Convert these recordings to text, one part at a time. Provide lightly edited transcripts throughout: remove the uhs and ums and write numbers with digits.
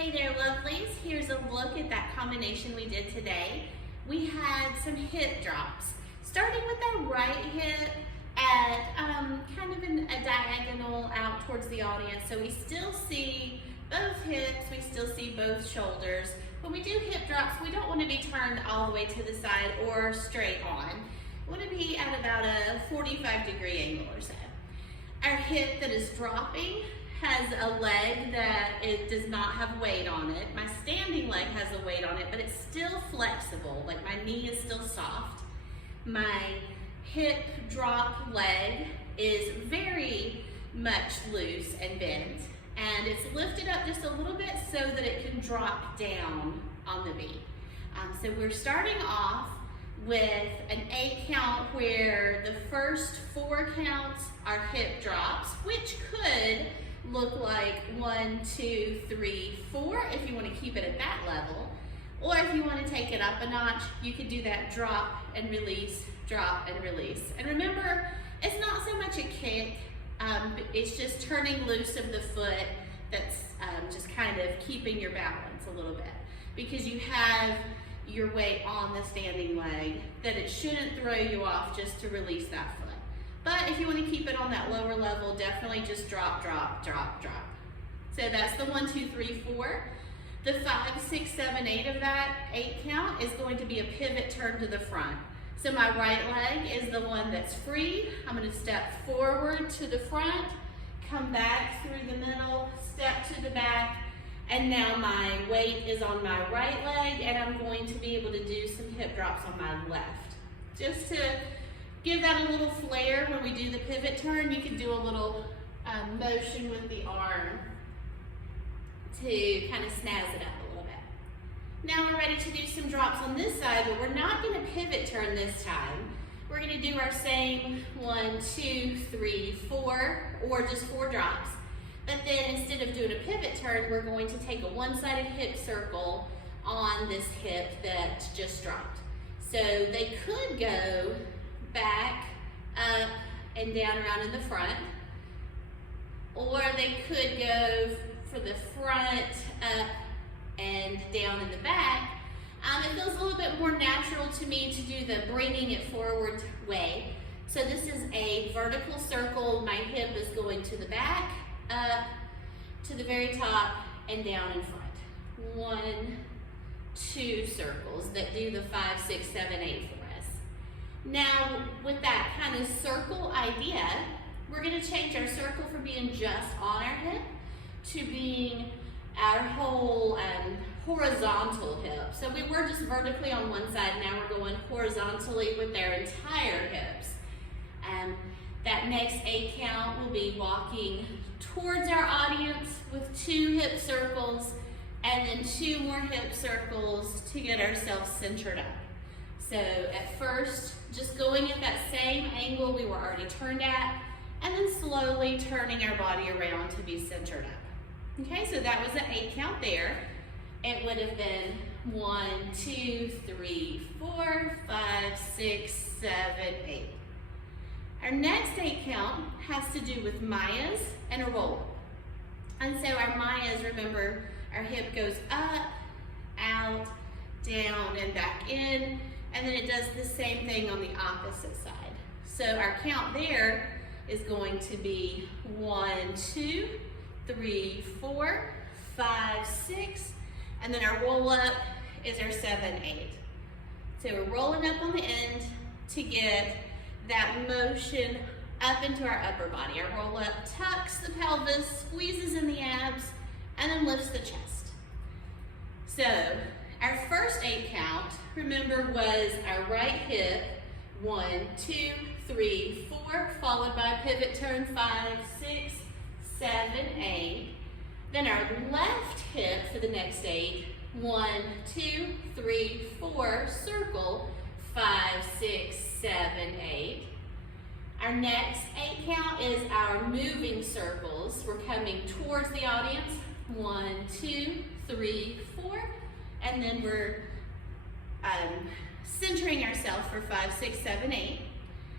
Hey there, lovelies. Here's a look at that combination we did today. We had some hip drops, starting with our right hip at kind of a diagonal out towards the audience. So we still see both hips, we still see both shoulders. When we do hip drops, we don't want to be turned all the way to the side or straight on. We want to be at about a 45-degree angle or so. Our hip that is dropping has a leg that it does not have weight on it. My standing leg has a weight on it, but it's still flexible, like my knee is still soft. My hip drop leg is very much loose and bent, and it's lifted up just a little bit so that it can drop down on the beat. So we're starting off with an 8 count where the first 4 counts are hip drops, which could look like 1, 2, 3, 4 if you want to keep it at that level. Or if you want to take it up a notch, you could do that drop and release, drop and release. And remember, it's not so much a kick, it's just turning loose of the foot that's just kind of keeping your balance a little bit. Because you have your weight on the standing leg, that it shouldn't throw you off just to release that foot. But if you want to keep it on that lower level, definitely just drop, drop, drop, drop. So that's the 1, 2, 3, 4. The 5, 6, 7, 8 of that 8 count is going to be a pivot turn to the front. So my right leg is the one that's free. I'm going to step forward to the front, come back through the middle, step to the back, and now my weight is on my right leg, and I'm going to be able to do some hip drops on my left. Just to give that a little flair when we do the pivot turn, you can do a little motion with the arm to kind of snazz it up a little bit. Now we're ready to do some drops on this side, but we're not going to pivot turn this time. We're going to do our same 1, 2, 3, 4, or just 4 drops. But then instead of doing a pivot turn, we're going to take a one-sided hip circle on this hip that just dropped. So they could go back, up, and down around in the front, or they could go for the front, up, and down in the back. It feels a little bit more natural to me to do the bringing it forward way. So this is a vertical circle. My hip is going to the back, up, to the very top, and down in front. 1, 2 circles that do the 5, 6, 7, 8 for us. Now, with that kind of circle idea, we're going to change our circle from being just on our hip to being our whole horizontal hip. So we were just vertically on one side, now we're going horizontally with our entire hips. That next 8 count will be walking towards our audience with 2 hip circles and then 2 more hip circles to get ourselves centered up. So at first, just going at that same angle we were already turned at, and then slowly turning our body around to be centered up. Okay, so that was the 8 count there. It would have been 1, 2, 3, 4, 5, 6, 7, 8. Our next 8 count has to do with Maias and a roll. And so our Maias, remember, our hip goes up, out, down, and back in, and then it does the same thing on the opposite side. So our count there is going to be 1, 2, 3, 4, 5, 6, and then our roll up is our 7, 8. So we're rolling up on the end to get that motion up into our upper body. Our roll up tucks the pelvis, squeezes in the abs, and then lifts the chest. So our first 8 count, remember, was our right hip, 1, 2, 3, 4, followed by a pivot turn, 5, 6, 7, 8. Then our left hip for the next 8, 1, 2, 3, 4, circle, 5, 6, 7, 8. Our next 8 count is our moving circles. We're coming towards the audience, 1, 2, 3, 4, and then we're centering ourselves for 5, 6, 7, 8.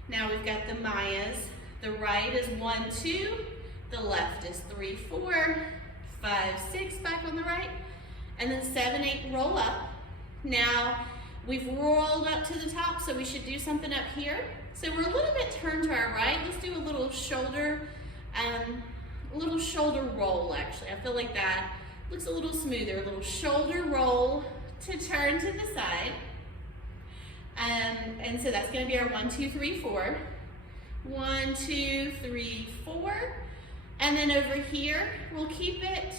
Now we've got the Maias. The right is 1, 2, the left is 3, 4, 5, 6 back on the right, and then 7, 8, roll up. Now, we've rolled up to the top, so we should do something up here. So we're a little bit turned to our right. Let's do a little shoulder roll, actually. I feel like that looks a little smoother. A little shoulder roll to turn to the side. And so that's gonna be our 1, 2, 3, 4. 1, 2, 3, 4. And then over here, we'll keep it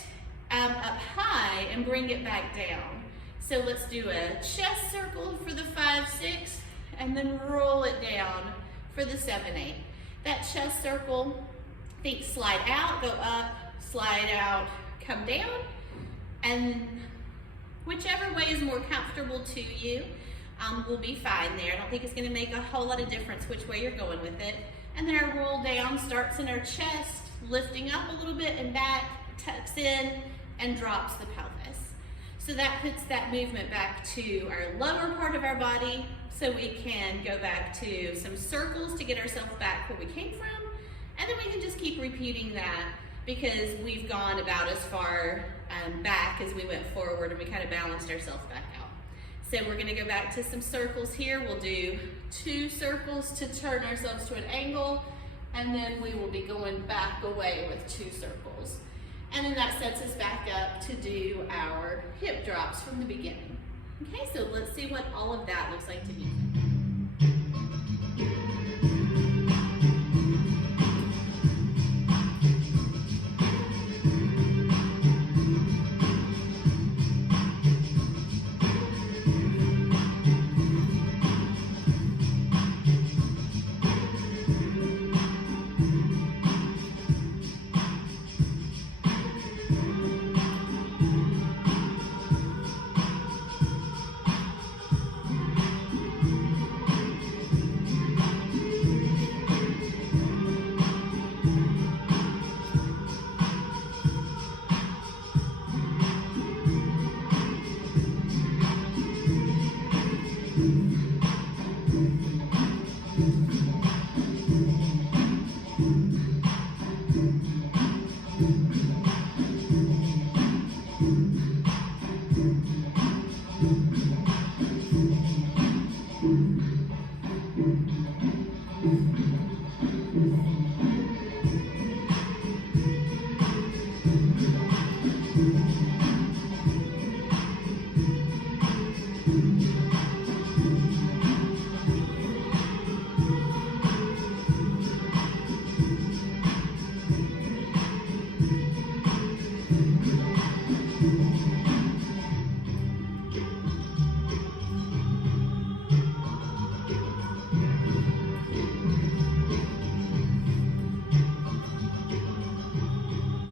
up high and bring it back down. So let's do a chest circle for the 5, 6, and then roll it down for the 7, 8. That chest circle, think slide out, go up, slide out, come down, and whichever way is more comfortable to you will be fine there. I don't think it's gonna make a whole lot of difference which way you're going with it. And then our roll down starts in our chest, lifting up a little bit and back, tucks in, and drops the pelvis. So that puts that movement back to our lower part of our body, so we can go back to some circles to get ourselves back where we came from, and then we can just keep repeating that because we've gone about as far back as we went forward, and we kind of balanced ourselves back out. So we're gonna go back to some circles here. We'll do 2 circles to turn ourselves to an angle, and then we will be going back away with 2 circles. And then that sets us back up to do our hip drops from the beginning. Okay, so let's see what all of that looks like to music.